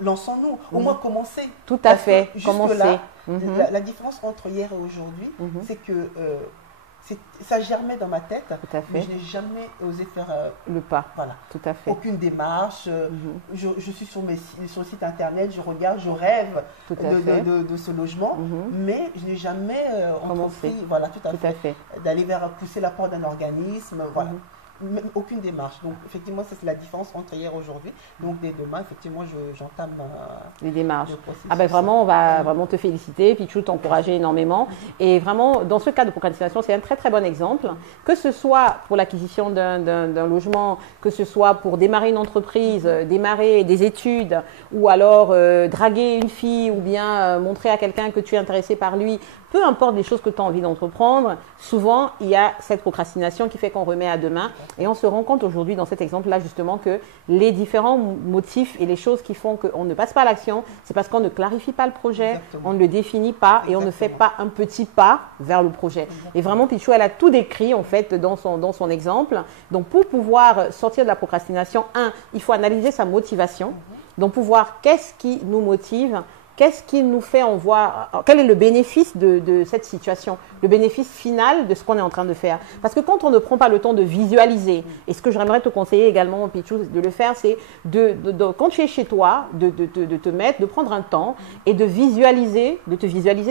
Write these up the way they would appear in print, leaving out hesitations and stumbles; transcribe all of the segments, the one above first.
lançons-nous. Au moins, commencer. Tout à fait, commencer. La différence entre hier et aujourd'hui, c'est que ça germait dans ma tête, mais je n'ai jamais osé faire le pas. Voilà. Tout à fait. Aucune démarche. Je suis sur le site internet, je regarde, je rêve de ce logement, mais je n'ai jamais entrepris, voilà, tout à fait. D'aller pousser la porte d'un organisme, voilà. Aucune démarche. Donc, effectivement, ça, c'est la différence entre hier et aujourd'hui. Donc, dès demain, effectivement, j'entame les démarches. Ah ben vraiment, on va vraiment te féliciter, Pichou, t'encourager énormément. Et vraiment, dans ce cas de procrastination, c'est un très très bon exemple. Que ce soit pour l'acquisition d'un logement, que ce soit pour démarrer une entreprise, démarrer des études, ou alors draguer une fille, ou bien montrer à quelqu'un que tu es intéressé par lui, peu importe les choses que tu as envie d'entreprendre, souvent, il y a cette procrastination qui fait qu'on remet à demain. Et on se rend compte aujourd'hui, dans cet exemple-là, justement, que les différents motifs et les choses qui font qu'on ne passe pas à l'action, c'est parce qu'on ne clarifie pas le projet, on ne le définit pas et on ne fait pas un petit pas vers le projet. Et vraiment, Pichou, elle a tout décrit, en fait, dans son exemple. Donc, pour pouvoir sortir de la procrastination, il faut analyser sa motivation. Donc, pour voir qu'est-ce qui nous motive. Qu'est-ce qui nous fait en voir, quel est le bénéfice de cette situation, le bénéfice final de ce qu'on est en train de faire. Parce que quand on ne prend pas le temps de visualiser, et ce que j'aimerais te conseiller également, Pichou, de le faire, c'est quand tu es chez toi, de te mettre, de prendre un temps et de visualiser,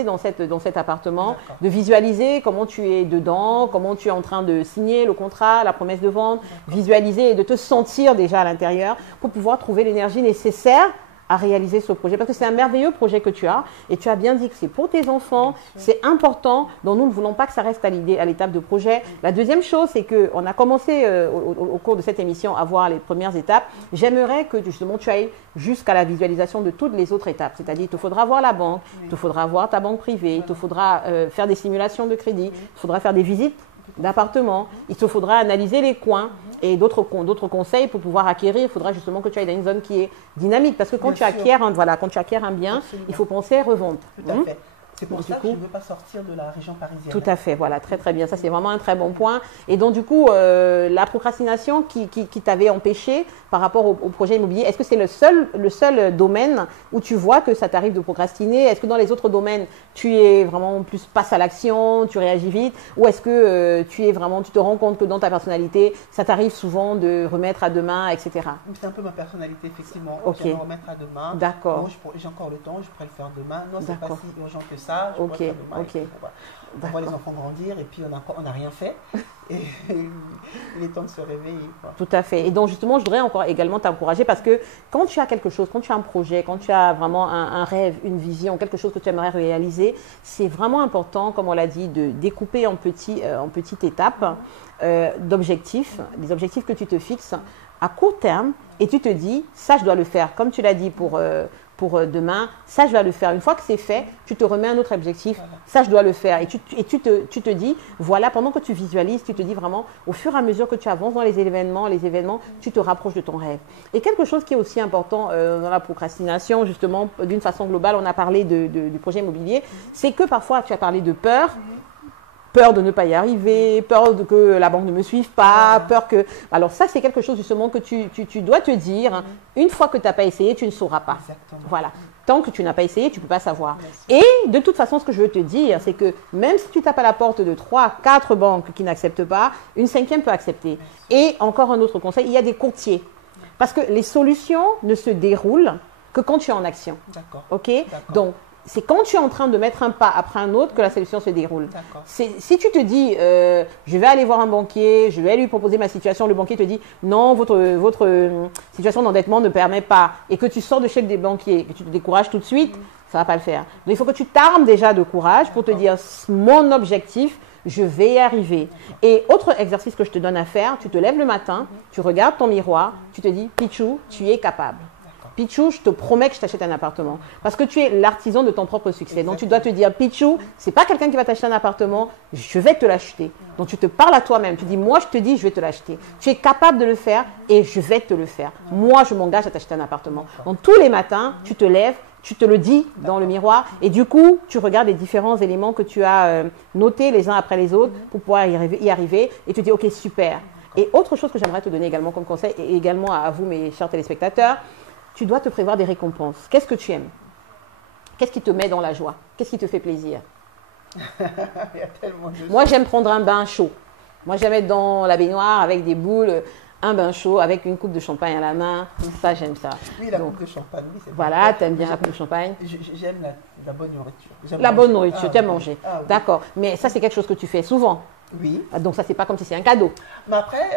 dans cet appartement, de visualiser comment tu es dedans, comment tu es en train de signer le contrat, la promesse de vente, visualiser et de te sentir déjà à l'intérieur pour pouvoir trouver l'énergie nécessaire à réaliser ce projet. Parce que c'est un merveilleux projet que tu as et tu as bien dit que c'est pour tes enfants, c'est important, donc nous ne voulons pas que ça reste à l'étape de projet. La deuxième chose, c'est qu'on a commencé au cours de cette émission à voir les premières étapes. J'aimerais que justement tu ailles jusqu'à la visualisation de toutes les autres étapes. C'est-à-dire, il te faudra voir la banque, il te faudra voir ta banque privée, il te faudra faire des simulations de crédit, il te faudra faire des visites d'appartements, il te faudra analyser les coins et d'autres conseils pour pouvoir acquérir. Il faudra justement que tu ailles dans une zone qui est dynamique parce que quand tu acquiers un bien, il faut penser revente. Tout à fait. C'est pour ça que je ne veux pas sortir de la région parisienne. Tout à fait, voilà, très très bien. Ça, c'est vraiment un très bon point. Et donc, du coup, la procrastination qui t'avait empêché par rapport au projet immobilier, est-ce que c'est le seul domaine où tu vois que ça t'arrive de procrastiner? Est-ce que dans les autres domaines, tu es vraiment plus passe à l'action, tu réagis vite? Ou est-ce que tu te rends compte que dans ta personnalité, ça t'arrive souvent de remettre à demain, etc.? C'est un peu ma personnalité, effectivement. Ok. Je vais remettre à demain. D'accord. J'ai encore le temps, je pourrais le faire demain. Non, c'est pas si urgent que ça. Ok. On voit les enfants grandir et puis on n'a rien fait. Et il est temps de se réveiller. Quoi. Tout à fait. Et donc justement, je voudrais encore également t'encourager parce que quand tu as quelque chose, quand tu as un projet, quand tu as vraiment un rêve, une vision, quelque chose que tu aimerais réaliser, c'est vraiment important, comme on l'a dit, de découper en petites étapes d'objectifs, des objectifs que tu te fixes à court terme et tu te dis, ça je dois le faire, comme tu l'as dit pour demain, ça je dois le faire. Une fois que c'est fait, tu te remets un autre objectif, ça je dois le faire. Et tu te dis, voilà, pendant que tu visualises, tu te dis vraiment, au fur et à mesure que tu avances dans les événements, tu te rapproches de ton rêve. Et quelque chose qui est aussi important dans la procrastination, justement, d'une façon globale, on a parlé du projet immobilier, c'est que parfois tu as parlé de peur de ne pas y arriver, peur que la banque ne me suive pas, peur que... Alors ça, c'est quelque chose justement que tu dois te dire, une fois que tu n'as pas essayé, tu ne sauras pas. Exactement. Voilà. Tant que tu n'as pas essayé, tu ne peux pas savoir. Et de toute façon, ce que je veux te dire, c'est que même si tu tapes à la porte de 3, 4 banques qui n'acceptent pas, une 5e peut accepter. Et encore un autre conseil, il y a des courtiers. Parce que les solutions ne se déroulent que quand tu es en action. D'accord. OK ? Donc, c'est quand tu es en train de mettre un pas après un autre que la solution se déroule. Si tu te dis, je vais aller voir un banquier, je vais lui proposer ma situation, le banquier te dit, non, votre situation d'endettement ne permet pas, et que tu sors de chez des banquiers, que tu te décourages tout de suite, ça ne va pas le faire. Donc, il faut que tu t'armes déjà de courage pour te dire, mon objectif, je vais y arriver. Et autre exercice que je te donne à faire, tu te lèves le matin, tu regardes ton miroir, tu te dis, Pichou, tu es capable. Pichou, je te promets que je t'achète un appartement. Parce que tu es l'artisan de ton propre succès. Donc, tu dois te dire, Pichou, ce n'est pas quelqu'un qui va t'acheter un appartement, je vais te l'acheter. Donc, tu te parles à toi-même. Tu dis, moi, je te dis, je vais te l'acheter. Tu es capable de le faire et je vais te le faire. Moi, je m'engage à t'acheter un appartement. Donc, tous les matins, tu te lèves, tu te le dis dans le miroir et du coup, tu regardes les différents éléments que tu as notés les uns après les autres pour pouvoir y arriver et tu te dis, OK, super. Et autre chose que j'aimerais te donner également comme conseil et également à vous, mes chers téléspectateurs, tu dois te prévoir des récompenses. Qu'est-ce que tu aimes? Qu'est-ce qui te met dans la joie? Qu'est-ce qui te fait plaisir? Il y a tellement de Moi, j'aime prendre un bain chaud. Moi, j'aime être dans la baignoire avec des boules, un bain chaud avec une coupe de champagne à la main. Ça, j'aime ça. Oui, la coupe de champagne. Oui, voilà, tu aimes bien la coupe de champagne? J'aime la bonne nourriture. La bonne nourriture, tu aimes manger. Oui. D'accord. Mais ça, c'est quelque chose que tu fais souvent. Oui. Donc, ça, c'est pas comme si c'est un cadeau. Mais après…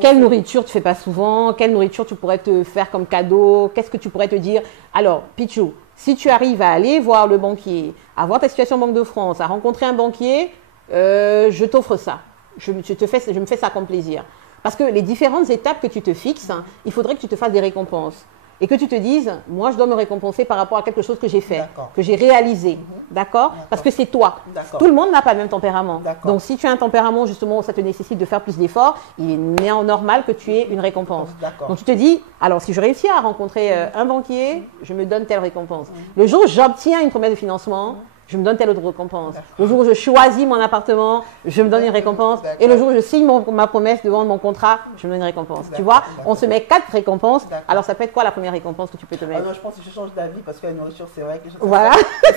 quelle nourriture tu fais pas souvent? Quelle nourriture tu pourrais te faire comme cadeau? Qu'est-ce que tu pourrais te dire? Alors, Pichou, si tu arrives à aller voir le banquier, à voir ta situation Banque de France, à rencontrer un banquier, je t'offre ça. Je me fais ça comme plaisir. Parce que les différentes étapes que tu te fixes, il faudrait que tu te fasses des récompenses. Et que tu te dises, moi, je dois me récompenser par rapport à quelque chose que j'ai fait, que j'ai réalisé. D'accord? Parce que c'est toi. Tout le monde n'a pas le même tempérament. Donc, si tu as un tempérament, justement, où ça te nécessite de faire plus d'efforts, il est normal que tu aies une récompense. Donc, tu te dis, alors, si je réussis à rencontrer un banquier, je me donne telle récompense. Le jour où j'obtiens une promesse de financement, je me donne telle autre récompense. Le jour où je choisis mon appartement, je me donne une récompense. Et le jour où je signe ma promesse devant mon contrat, je me donne une récompense. Tu vois, on se met 4 récompenses. Alors, ça peut être quoi la première récompense que tu peux te mettre? Non, je pense que je change d'avis parce que la nourriture, c'est vrai que voilà.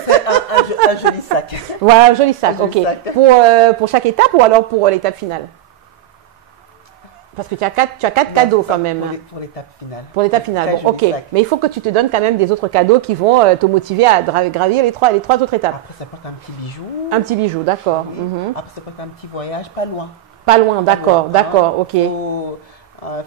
c'est un joli sac. Voilà, un joli sac. Ok. Pour chaque étape ou alors pour l'étape finale? Parce que tu as quatre cadeaux quand même. Pour l'étape finale. Pour l'étape finale, bon, ok. Mais il faut que tu te donnes quand même des autres cadeaux qui vont te motiver à gravir les trois autres étapes. Après, ça peut être un petit bijou. Un petit bijou, d'accord. Oui. Après, ça peut être un petit voyage, pas loin. Pas loin, d'accord, ok.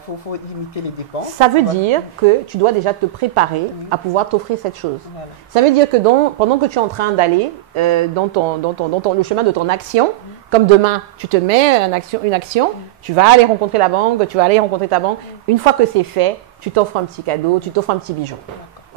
Faut limiter les dépenses. Ça veut dire que tu dois déjà te préparer à pouvoir t'offrir cette chose. Voilà. Ça veut dire que pendant que tu es en train d'aller dans le chemin de ton action, comme demain, tu te mets une action, tu vas aller rencontrer la banque, tu vas aller rencontrer ta banque. Une fois que c'est fait, tu t'offres un petit cadeau, tu t'offres un petit bijou.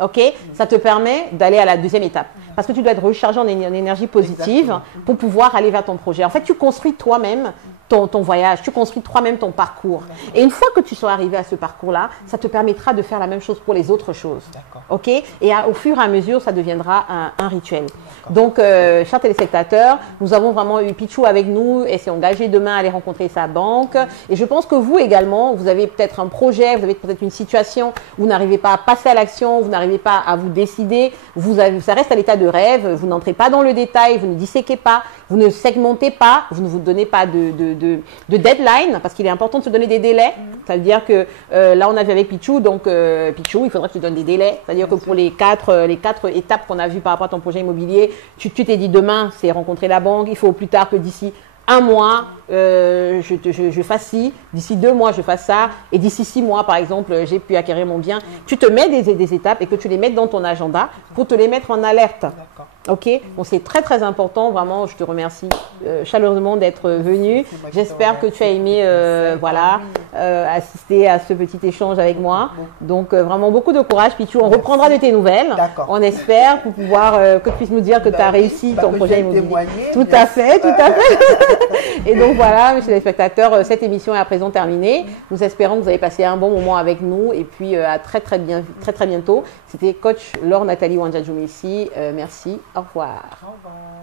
Ok? Ça te permet d'aller à la deuxième étape. Parce que tu dois être rechargé en énergie positive pour pouvoir aller vers ton projet. En fait, tu construis toi-même ton voyage, tu construis toi-même ton parcours. Et une fois que tu seras arrivé à ce parcours-là, ça te permettra de faire la même chose pour les autres choses. Ok? Et au fur et à mesure, ça deviendra un rituel. Donc, chers téléspectateurs, nous avons vraiment eu Pichou avec nous et s'est engagé demain à aller rencontrer sa banque. Et je pense que vous également, vous avez peut-être un projet, vous avez peut-être une situation, vous n'arrivez pas à passer à l'action, vous n'arrivez pas à vous décider, ça reste à l'état de rêve, vous n'entrez pas dans le détail, vous ne disséquez pas, vous ne segmentez pas, vous ne vous donnez pas de deadline, parce qu'il est important de se donner des délais. Ça veut dire que là, on a vu avec Pichou, donc Pichou, il faudra que tu donnes des délais. C'est-à-dire que pour les quatre étapes qu'on a vues par rapport à ton projet immobilier, tu t'es dit demain, c'est rencontrer la banque, il faut plus tard que d'ici un mois, je fasse ci, d'ici 2 mois, je fasse ça, et d'ici 6 mois, par exemple, j'ai pu acquérir mon bien. Tu te mets des étapes et que tu les mets dans ton agenda pour te les mettre en alerte. Ok? Bon, c'est très, très important. Vraiment, je te remercie chaleureusement d'être venu. J'espère que tu as aimé assister à ce petit échange avec moi. Donc, vraiment, beaucoup de courage, Pichou. On reprendra de tes nouvelles. On espère pour pouvoir que tu puisses nous dire que tu as réussi ton projet immobilier. Tout à fait, tout à fait. Et donc, voilà, mes téléspectateurs, cette émission est à présent terminée. Nous espérons que vous avez passé un bon moment avec nous. Et puis, à très, très bientôt. C'était coach Laure Nathalie Wanjadjoum ici. Merci. Au revoir. Au revoir.